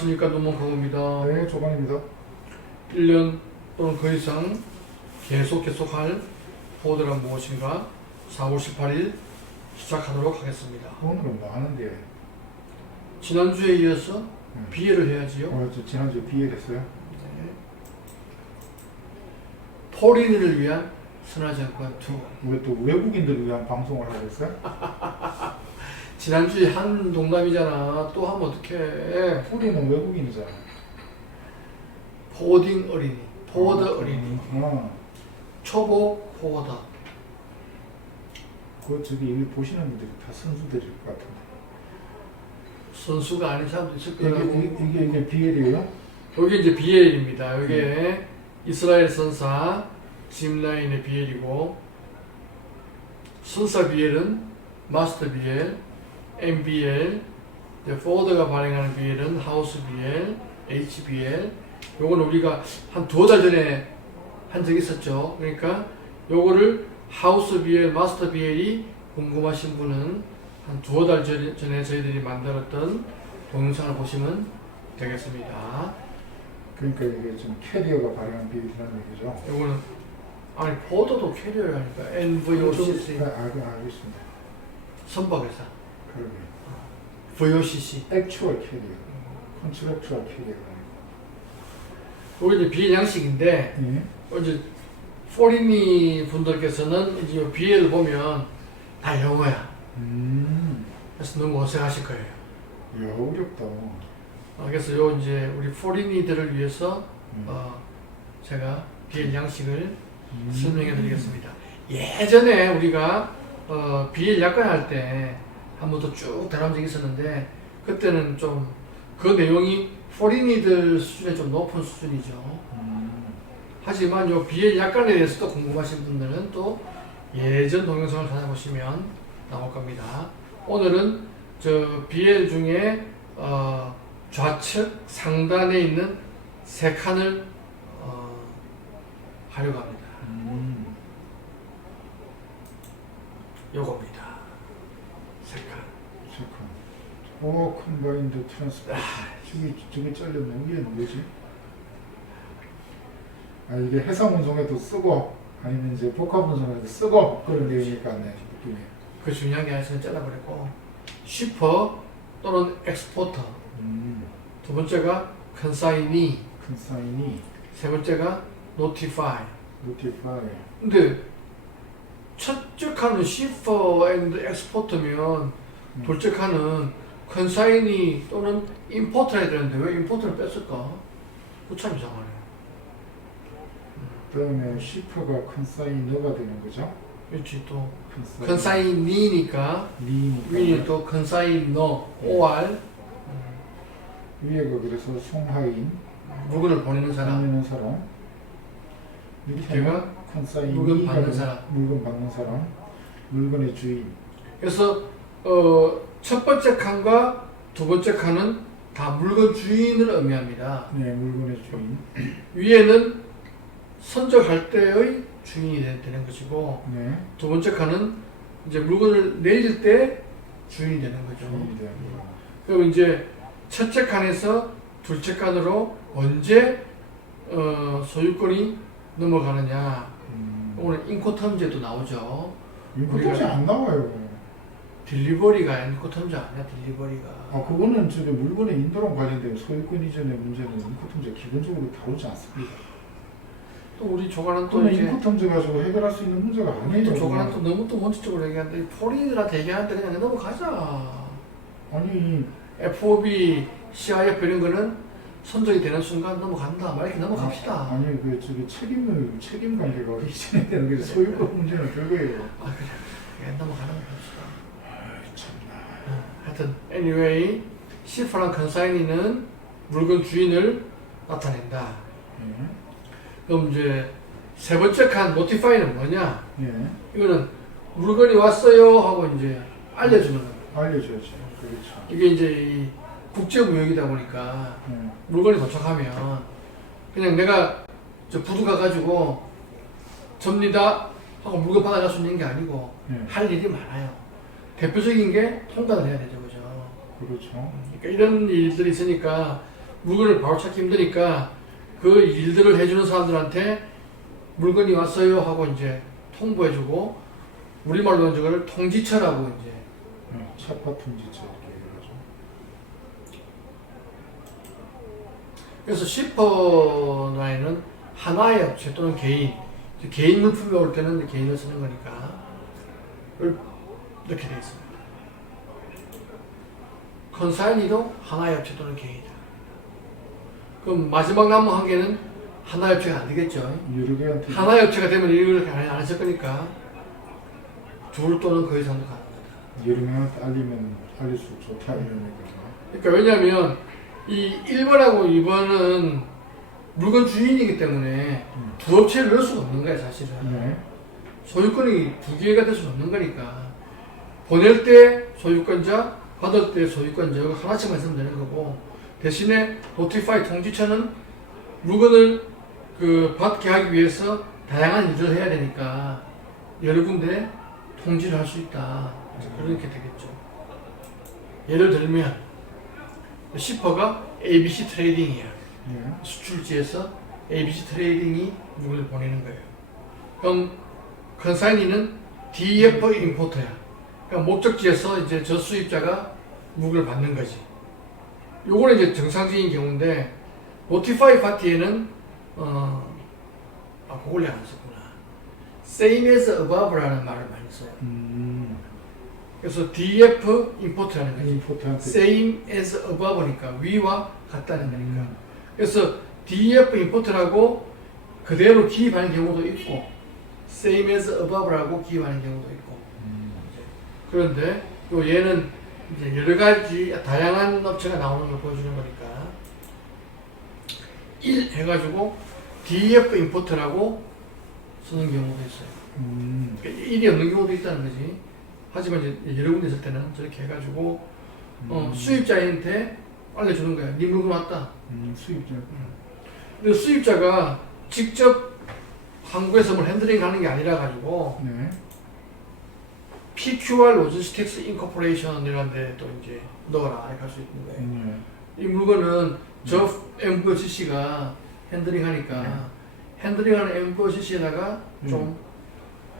안녕하십니까. 노문카고입니다. 네, 조관입니다. 1년 또는 그 이상 계속할 포드란 무엇인가 4월 18일 시작하도록 하겠습니다. 오늘은 뭐 하는데? 지난주에 이어서 비애를 해야지요. 저 지난주에 비엘했어요? 네. 포린을 위한 선화장관 투어. 왜 또 외국인들을 위한 방송을 하고 있어요? 지난주에 한 동남이잖아. 또 하면 어떡해. 우리는 외국인이잖아. 포딩 어린이, 포드 어린이, 초보 포더. 저기 일 보시는 분들이 다 선수들일 것 같은데. 선수가 아닌 사람도 있을 거라고. 이게 비엘이에요? 여기 이제 비엘입니다. 이게 이스라엘 선사 짐라인의 비엘이고, 선사 비엘은 마스터 비엘, MBL, 포드가 발행하는 비엘은 하우스 비엘, HBL. 요거는 우리가 한 2달 전에 한 적이 있었죠. 그러니까 요거를 하우스 비엘, 마스터 비엘이 궁금하신 분은 한 2달 전에 저희들이 만들었던 동영상을 보시면 되겠습니다. 그러니까 이게 좀 캐리어가 발행한 비엘이라는 얘기죠? 요거는 아니 포도도 캐리어라니까. NVOCC 알겠습니다. 선박회사 그러게. VOCC. 액추얼 캐리어. 컨트랙추얼 캐리어가 여기 이제 비엘 양식인데 아니고. 이제 포리니 분들께서는 이제 요 비엘을 보면 다 영어야. 그래서 너무 어색하실 거예요. 이야, 어렵다. 그래서 요 이제 우리 포리니들을 위해서 제가 비엘 양식을 설명해 드리겠습니다. 예전에 우리가 비엘 약관할 때 한 번도 쭉 다룬 적이 있었는데, 그때는 좀 그 내용이 포리니들 수준에 좀 높은 수준이죠. 하지만 요 비엘 약관에 대해서도 궁금하신 분들은 또 예전 동영상을 찾아보시면 나올 겁니다. 오늘은 저 비엘 중에 좌측 상단에 있는 3칸을 하려고 합니다. 요겁니다. 3칸. 컴바인드 트랜스퍼. 저기 잘렸네. 위에는 뭐지? 이게 해상 운송에도 쓰고 아니면 이제 복합 운송에도 쓰고 그런 내용일 것 같네. 느낌이. 그 중요한 게 아니라 잘라버렸고, 쉬퍼 또는 엑스포터. 두 번째가 컨사이니. 컨사인이 세 번째가 노티파이. 노티파이. 근데 첫째 칸은 쉬퍼 앤드 엑스포터면 둘째 칸은 컨사이니 또는 임포터 해야 되는데 왜 임포터를 뺐을까? 그참 이상하네. 그다음에 시퍼가 컨사이너가 되는 거죠? 그렇지. 또 컨사이니니까 니니까. 위는 또 컨사이너 OR. 위에가 그래서 송하인 물건을 보내는 사람. 보내는 사람. 밑에가 컨사인이 물건 받는 사람. 물건 받는 사람. 물건의 주인. 그래서 첫 번째 칸과 두 번째 칸은 다 물건 주인을 의미합니다. 네, 물건의 주인. 위에는 선적할 때의 주인이 되는 것이고, 네. 두 번째 칸은 이제 물건을 내릴 때 주인이 되는 거죠. 주인이 되는 거. 그리고 이제 첫째 칸에서 둘째 칸으로 언제 소유권이 넘어가느냐. 오늘 인코텀제도 나오죠. 인코텀제 안 나와요. 딜리버리가 인코텀제 아니야. 딜리버리가. 그거는 저기 물건의 인도랑 관련된 소유권 이전의 문제는 인코텀제 기본적으로 다루지 않습니다. 또 우리 조관은 또 그거는 이제 인코텀제 가지고 해결할 수 있는 문제가 아니에요. 또 조관은 또 너무 또 원칙적으로 얘기하는데 포린이들한테 얘기하는데 그냥 넘어가자. 아니 FOB, CIF 이런 거는 선정이 되는 순간 넘어간다. 막 이렇게 넘어갑시다. 아니 책임 관계가 이전에 되는 게 소유권 문제는 별거예요. 그래. 그냥 넘어가는 거 봅시다. 참나. 하여튼 anyway, 시퍼랑 컨사이니는 물건 주인을 나타낸다. 그럼 이제 세 번째 칸 노티파이는 뭐냐? 이거는 물건이 왔어요 하고 이제 알려주는 거예요. 알려줘야죠. 그렇죠. 이게 이제 이 국제무역이다 보니까 물건이 도착하면 그냥 내가 저 부두 가가지고 접니다 하고 물건 받아갈 수 있는 게 아니고 할 일이 많아요. 대표적인 게 통관을 해야 되죠, 그죠? 그렇죠. 그러니까 이런 일들이 있으니까 물건을 바로 찾기 힘드니까 그 일들을 해주는 사람들한테 물건이 왔어요 하고 이제 통보해주고 우리말로 이제 그걸 통지처라고 이제 차파 통지처 이렇게 해가지고. 그래서 시퍼라인은 하나의 업체 또는 개인, 개인 물품이 올 때는 개인을 쓰는 거니까 이렇게 되어 있습니다. 컨사인이도 하나의 업체 또는 개인이다. 그럼 마지막 남은 한 개는 하나의 업체가 안 되겠죠. 여러 개한테. 하나의 업체가 되면 이걸 안 했을 거니까 둘 또는 그 이상도 가능하다. 여러 명한테 알릴수록 좋다 이런 얘기죠. 그러니까 왜냐하면 이 1번하고 2번은 물건 주인이기 때문에 두 업체를 넣을 수가 없는 거야 사실은. 네. 소유권이 두 개가 될 수는 없는 거니까 보낼 때 소유권자, 받을 때 소유권자 이거 하나씩만 있으면 되는 거고 대신에 노티파이 통지처는 물건을 받게 하기 위해서 다양한 일을 해야 되니까 여러 군데 통지를 할 수 있다. 그렇게 되겠죠. 예를 들면 시퍼가 ABC 트레이딩이야. 네. 수출지에서 ABC 트레이딩이 물건을 보내는 거예요. 그럼 컨사이니는 DF 임포터야. 그러니까 목적지에서 이제 저 수입자가 물건을 받는 거지. 요거는 이제 정상적인 경우인데 노티파이 파티에는 그걸 내가 안 썼구나. Same as above라는 말을 많이 써요. 그래서 DF 임포트라는 거지. 임포트한테. Same as above니까 위와 같다는 거니까. 그래서 DF 임포트라고 그대로 기입하는 경우도 있고 Same as above라고 기입하는 경우도 있고. 그런데 요 얘는 이제 여러 가지 다양한 업체가 나오는 걸 보여주는 거니까 1 해가지고 DF 임포트라고 쓰는 경우도 있어요. 그러니까 1이 없는 경우도 있다는 거지. 하지만 이제 여러 군데 있을 때는 저렇게 해가지고 수입자한테 알려주는 거야. 네 물건 왔다. 수입자. 근데 수입자가 직접 한국에서 뭘 핸들링 하는 게 아니라 가지고 네. PQR 로지스틱스 인코퍼레이션이라는 데 또 이제 넣어라 이렇게 할 수 있는 거예요. 이 물건은 저 MVCC가 핸들링 하니까 핸들링하는 MVCC에다가 좀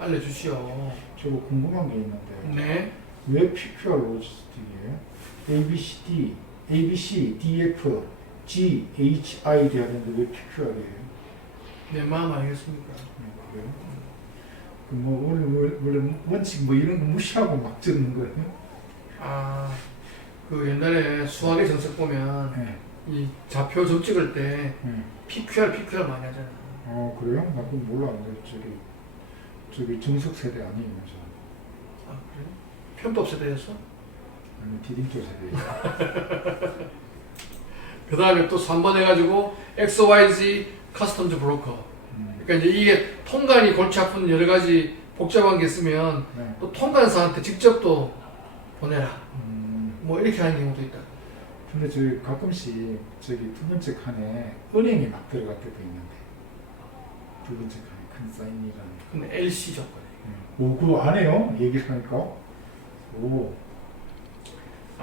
알려주시오. 저거 궁금한 게 있는데. 네. 왜 PQR 로지스틱이에요? ABC, DF, G, H, I 돼야 되는데 왜 PQR이에요? 내 마음 알겠습니까? 그래요? 원래 원칙 이런 거 무시하고 막 적는 거예요? 그 옛날에 수학의 정석 보면 네. 이 좌표 점 찍을 때 네. PQR 많이 하잖아. 그래요? 나 그건 몰랐는데 저기 정석 세대 아니에요, 저. 그래? 편법 세대였어? 아니 디딤돌 세대. 그 다음에 또 3번 해가지고 XYZ 커스텀즈 브로커. 그러니까 이제 이게 통관이 골치 아픈 여러 가지 복잡한 게 있으면 네. 또 통관사한테 직접 또 보내라. 뭐 이렇게 하는 경우도 있다. 근데 가끔씩 두 번째 칸에 은행이 막 들어갈 때도 있는데 두 번째 칸에 컨사인이라는. 근데 LC 조건이에요. 그거 안 해요? 얘기를 하니까.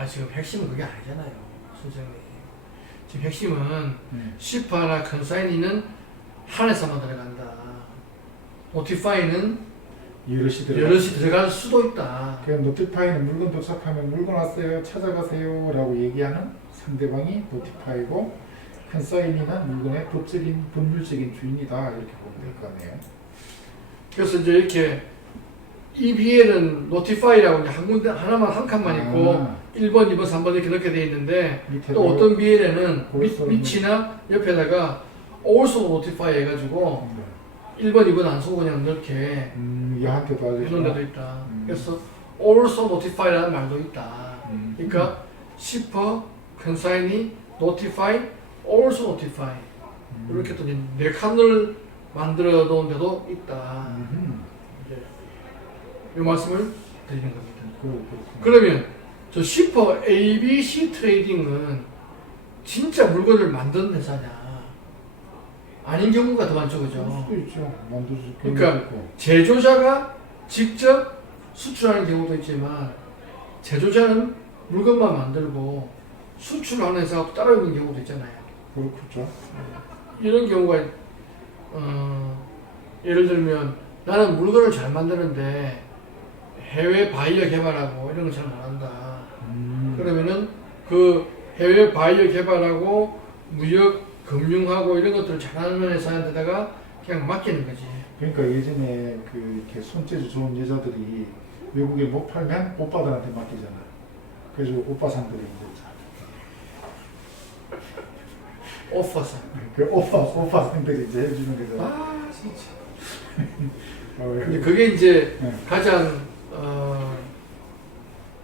지금 핵심은 그게 아니잖아요, 선생님. 지금 핵심은 시파나 컨사인이는 한 회사만 들어간다. 노티파이는 여럿이 들어갈 수도 있다. 그럼 노티파이는 물건 도착하면 물건 왔어요, 찾아가세요 라고 얘기하는 상대방이 노티파이고, 컨사인이는 물건의 법률적인 주인이다 이렇게 보면 될 거 아니에요. 그래서 이제 이렇게 EBL은 노티파이라고 이제 한 군데 하나만 한 칸만 있고 1번, 2번, 3번 이렇게 넣게 돼 있는데 또 어떤 BL에는 밑이나 옆에다가 also notify 해가지고 1번, 2번 안 쓰고 그냥 넣게 얘한테도 해놓은 데도 있다. 그래서 also notify라는 말도 있다. 그러니까 shipper, consignee, notify, also notify 이렇게 또 네 칸을 만들어 놓은 데도 있다. 이 말씀을 드리는 겁니다. 그러면 저 shipper ABC 트레이딩은 진짜 물건을 만드는 회사냐? 아닌 경우가 더 많죠, 그죠? 수도 있죠. 만들 수 그러니까 제조자가 직접 수출하는 경우도 있지만 제조자는 물건만 만들고 수출하는 회사가 따로 있는 경우도 있잖아요. 그렇죠. 이런 경우가 예를 들면 나는 물건을 잘 만드는데 해외 바이어 개발하고 이런 거 잘 못한다. 그러면은 그 해외 바이어 개발하고 무역 금융하고 이런 것들을 잘하는 회사한테다가 그냥 맡기는 거지. 그러니까 예전에 그 이렇게 손재주 좋은 여자들이 외국에 못 팔면 오빠들한테 맡기잖아. 그래서 오빠상들이 이제 오퍼사. 그 오빠상들이 이제 해주는 거죠. 아 진짜. 그, 근데 그게 이제 네. 가장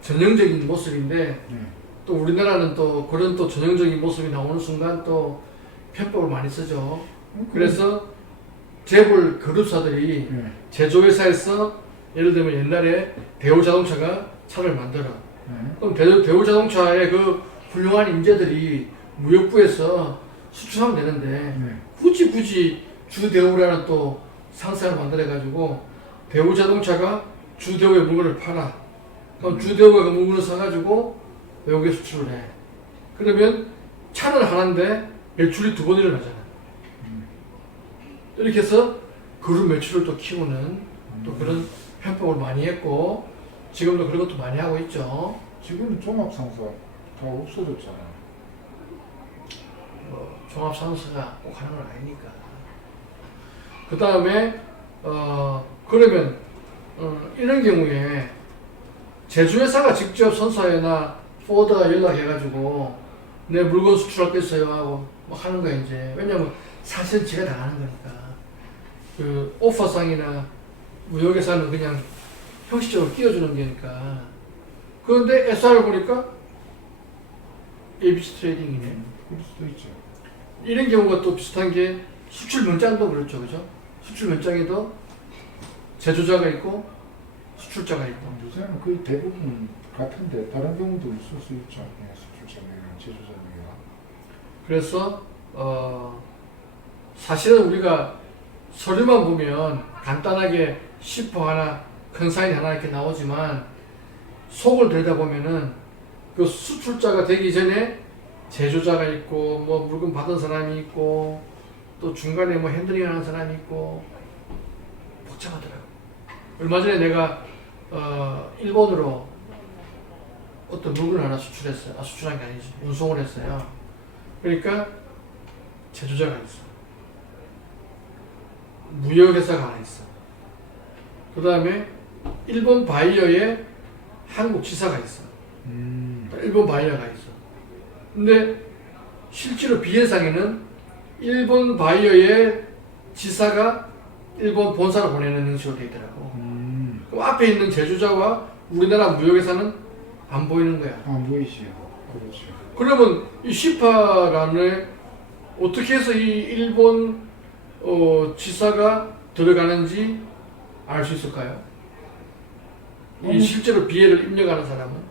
전형적인 모습인데 네. 또 우리나라는 또 그런 또 전형적인 모습이 나오는 순간 또 편법을 많이 쓰죠. 그래서 재벌 그룹사들이 네. 제조회사에서 예를 들면 옛날에 대우자동차가 차를 만들어. 네. 그럼 대우자동차의 그 훌륭한 인재들이 무역부에서 수출하면 되는데 네. 굳이 주대우라는 또 상사를 만들어가지고 대우자동차가 주대우의 물건을 팔아. 그럼 주대우가 그 물건을 사가지고 외국에 수출을 해. 그러면 차는 하나인데 매출이 두 번 일어나잖아. 이렇게 해서 그룹 매출을 또 키우는 또 그런 편법을 많이 했고 지금도 그런 것도 많이 하고 있죠. 지금 종합상사 다 없어졌잖아. 종합상사가 꼭 하는 건 아니니까. 그 다음에 그러면 이런 경우에 제조회사가 직접 선사회나 포드가 연락해가지고 내 물건 수출할 거 있어요 하고 막 하는 거야 이제. 왜냐면 사실 제가 다 하는 거니까. 그 오퍼상이나 무역회사는 그냥 형식적으로 끼워주는 거니까. 그런데 SR을 보니까 ABC 트레이딩이네. 그럴 수도 있죠. 이런 경우가 또 비슷한 게 수출 면장도 그렇죠, 그죠? 수출 면장에도 제조자가 있고 수출자가 있고. 요새는 거의 대부분 같은데 다른 경우도 있을 수 있죠. 수출자명이나 제조자명이나. 그래서 사실은 우리가 서류만 보면 간단하게 시퍼 하나, 큰 사인 하나 이렇게 나오지만 속을 들여다보면은 그 수출자가 되기 전에 제조자가 있고 뭐 물건 받은 사람이 있고 또 중간에 뭐 핸들링 하는 사람이 있고 복잡하더라고. 얼마 전에 내가 일본으로 어떤 물건을 하나 수출했어요. 수출한 게 아니지. 운송을 했어요. 그러니까 제조자가 있어. 무역회사가 하나 있어. 그 다음에 일본 바이어에 한국 지사가 있어. 일본 바이어가 있어. 근데 실제로 비해상에는 일본 바이어의 지사가 일본 본사로 보내는 형식으로 되어 있더라고. 그럼 앞에 있는 제조자와 우리나라 무역회사는 안 보이는 거야. 안 보이시요. 그렇죠. 그러면 이 시파란에 어떻게 해서 이 일본 지사가 들어가는지 알 수 있을까요? 이 실제로 비해를 입력하는 사람은?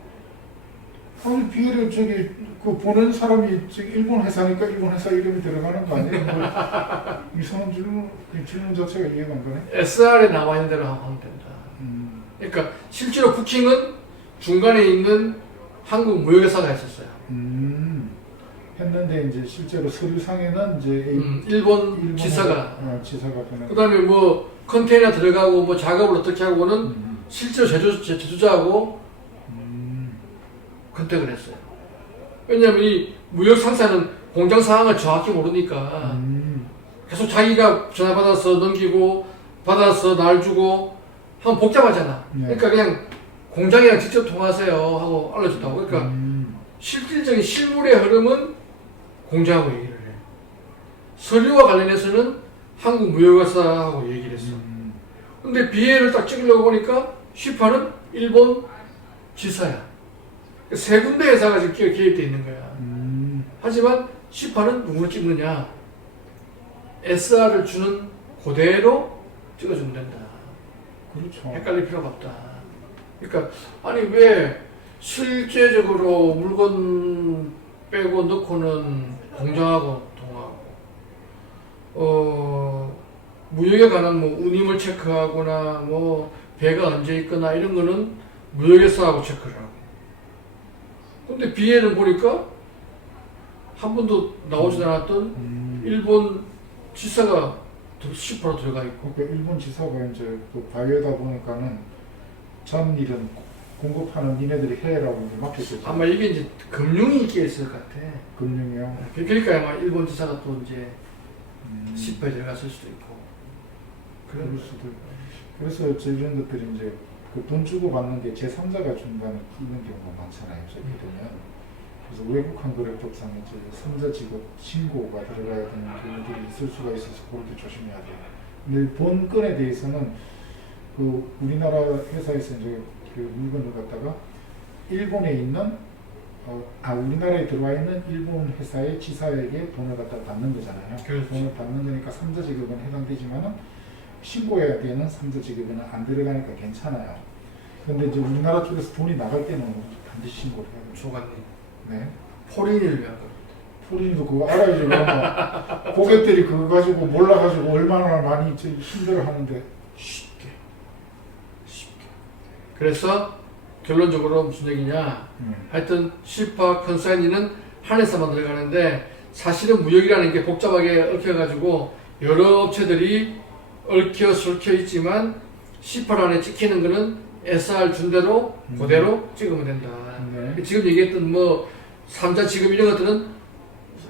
아니 비엘을 저기 그 보낸 사람이 저기 일본 회사니까 일본 회사 이름이 들어가는 거 아니에요? 뭐 이상한 질문 자체가 이해가 안 가네. SR에 나와 있는 대로 하면 된다. 그러니까 실제로 부킹은 중간에 있는 한국 무역회사가 있었어요. 했는데 이제 실제로 서류상에는 이제 일본 지사가. 지사가 보낸. 그다음에 뭐 컨테이너 들어가고 뭐 작업을 어떻게 하고는 실제로 제조자하고 컨택을 했어요. 왜냐하면 이 무역 상사는 공장 상황을 정확히 모르니까 계속 자기가 전화 받아서 넘기고 받아서 날 주고 하면 복잡하잖아. 네. 그러니까 그냥 공장이랑 직접 통화하세요 하고 알려줬다고. 그러니까 실질적인 실물의 흐름은 공장하고 얘기를 해. 서류와 관련해서는 한국 무역회사하고 얘기를 했어. 근데 BA를 딱 찍으려고 보니까 시파는 일본 지사야. 세 군데 회사가 지금 개입되어 있는 거야. 하지만 시파는 누구를 찍느냐? SR을 주는 그대로 찍어주면 된다. 그렇죠. 헷갈릴 필요가 없다. 그러니까 아니 왜 실제적으로 물건 빼고 넣고는 공장하고 통하고 무역에 관한 뭐 운임을 체크하거나 뭐 배가 언제 있거나 이런 거는 무역회사하고 체크를 하고. 근데 BA는 보니까 한 번도 나오지도 않았던 일본 지사가 10% 들어가 있고. 그러니까 일본 지사가 이제 그 바이오다 보니까는 전 일은 공급하는 니네들이 해라고 이제 맡겼겠죠. 아마 이게 이제 금융이 있게 있을 것 같아. 금융이요. 그러니까 아마 일본 지사가 또 이제 10%에 들어갔을 수도 있고. 그럴 수도 있고. 그래서 이런 것들이 이제 그 돈 주고 받는 게 제3자가 중간에 끼는 경우가 많잖아요. 저렇게 되면. 그래서 외국한 거래법상에 이제 3자 지급 신고가 들어가야 되는 경우들이 있을 수가 있어서 그럴 때 조심해야 돼요. 근데 본 건에 대해서는 그 우리나라 회사에서 이제 그 물건을 갖다가 일본에 있는 우리나라에 들어와 있는 일본 회사의 지사에게 돈을 갖다 받는 거잖아요. 그렇죠. 돈을 받는 거니까 3자 지급은 해당되지만은 신고해야 되는 3자 지급은 안 들어가니까 괜찮아요. 근데 이제 우리나라 쪽에서 돈이 나갈 때는 반드시 신고를 해야 돼요. 조관님. 네. 포린을 위한 겁니다. 포린이도 그거 알아야지. 뭐 고객들이 그거 가지고 몰라가지고 얼마나 많이 힘들어 하는데. 쉽게. 그래서 결론적으로 무슨 얘기냐. 하여튼 시파 컨사이니는 한 회사만 들어가는데 사실은 무역이라는 게 복잡하게 얽혀가지고 여러 업체들이 얽혀 설켜 있지만 시파 안에 찍히는 거는 SR 준 대로 그대로 찍으면 된다. 네. 지금 얘기했던 뭐 3자 지급 이런 것들은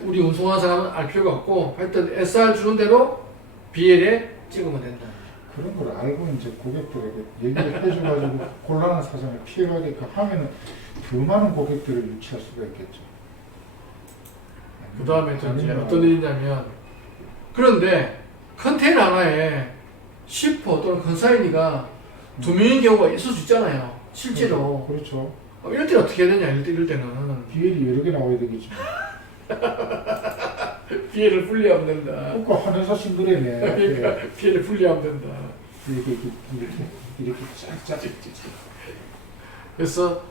우리 운송하는 사람은 알 필요가 없고 하여튼 SR 주는 대로 BL에 찍으면 된다. 그런 걸 알고 이제 고객들에게 얘기를 해줘가지고 곤란한 사정을 피해가게끔 하면은 더 많은 고객들을 유치할 수가 있겠죠. 그 다음에 또 이제 어떤 일이 있냐면 그런데 컨테이너 하나에 시퍼 또는 컨사이니가 2명인 경우가 있을 수 있잖아요. 실제로. 그렇죠. 이럴 때는 어떻게 해야 되냐, 이럴 때는. BL이 여러 개 나와야 되겠지. 피해를 분리하면 된다. 그거 한 회사 신들이네. 그러니까 피해를 분리하면 된다. 이렇게 쫙쫙. 그래서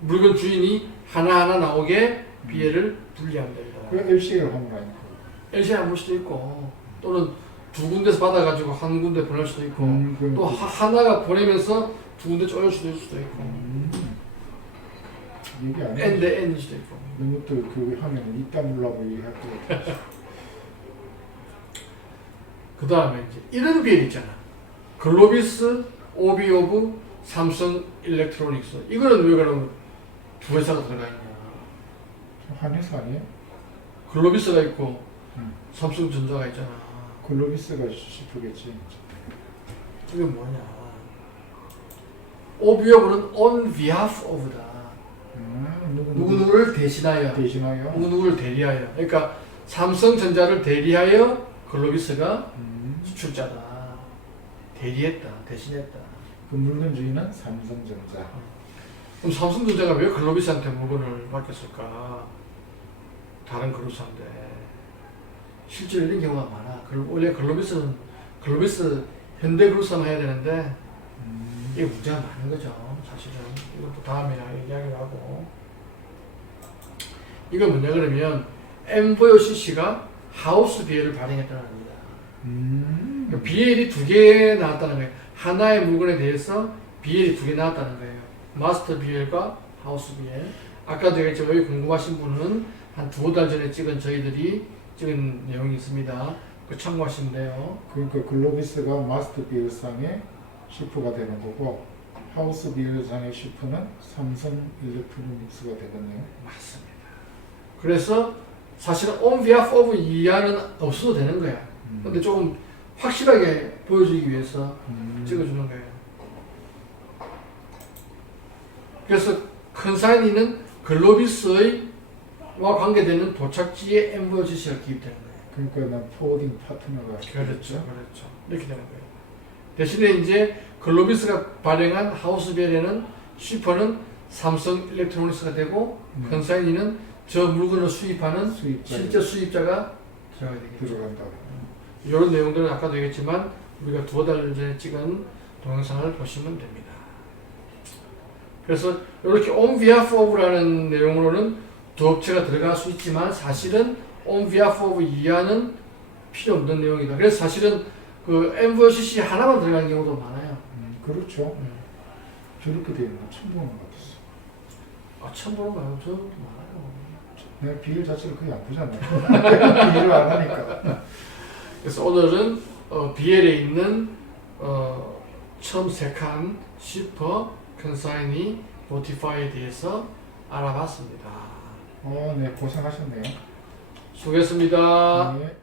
물건 주인이 하나하나 나오게 피해를 분리하면 된다. 그 LCL 하는 거 아닙니까? LCR 안 볼 수도 있고 또는 두 군데서 받아가지고 한 군데 보낼 수도 있고 또 하나가 보내면서 두 군데 쪼일 수도 있고 얘기 안 해. N 대 N일 수도 있고. 너무 또 그거 하면 이따 물라고 얘기할 거 같아. 그 다음에 이제 이런 비엘 있잖아. 글로비스, 오비오브, 삼성 일렉트로닉스. 이거는 왜 그러면 두 회사가 들어가 있냐. 한 회사 아니에요? 글로비스가 있고 삼성전자가 있잖아. 글로비스가 싶으겠지. 이게 뭐냐. 오비오브는 on behalf of다. 누구누구를 대신하여. 누구누구를 대리하여. 그러니까 삼성전자를 대리하여 글로비스가 수출자다. 대리했다. 대신했다. 그 물건 주인은 삼성전자. 그럼 삼성전자가 왜 글로비스한테 물건을 맡겼을까? 다른 그룹사인데 실제로 이런 경우가 많아. 원래 글로비스 현대그룹사만 해야 되는데 이게 문제가 많은 거죠. 사실은 이것도 다음에 이야기를 하고. 이건 뭐냐 그러면 MVOCC가 하우스 BL을 발행했다는 겁니다. 그러니까 BL이 두 개 나왔다는 거예요. 하나의 물건에 대해서 BL이 두 개 나왔다는 거예요. 마스터 BL과 하우스 BL. 아까도 얘기했지만 여기 궁금하신 분은 한 두어 달 전에 저희들이 찍은 내용이 있습니다. 그 참고하시면 돼요. 그러니까 글로비스가 마스터 비엘상의 시프가 되는 거고 하우스 비엘상의 시프는 삼성 일렉트로닉스가 되겠네요. 맞습니다. 그래서 사실은 on behalf of 이하는 없어도 되는 거야. 근데 조금 확실하게 보여주기 위해서 찍어주는 거예요. 그래서 컨사이니는 글로비스와 관계되는 도착지에 MVOCC가 기입되는 거예요. 그러니까 난 포워딩 파트너가 그렇죠. 이렇게 되는 거예요. 대신에 이제 글로비스가 발행한 하우스벨에는 슈퍼는 삼성 일렉트로닉스가 되고 컨사이니는 저 물건을 수입하는 실제 수입자가 들어가야 되겠죠. 들어간다고. 이런 내용들은 아까도 얘기했지만 우리가 두어 달 전에 찍은 동영상을 보시면 됩니다. 그래서 이렇게 on behalf of라는 내용으로는 두 업체가 들어갈 수 있지만 사실은 on behalf of 이하는 필요 없는 내용이다. 그래서 사실은 그 MVOCC 하나만 들어가는 경우도 많아요. 그렇죠. 저렇게 되는 거 처음 보는 것 같았어. 처음 보는 거예요. 저도 많아요. 내가 BL 자체가 거의 안 보잖아요. BL을 안 하니까. 그래서 오늘은 BL에 있는 처음 3칸 슈퍼 컨사이니 보티파이에 대해서 알아봤습니다. 네, 고생하셨네요. 수고했습니다. 네.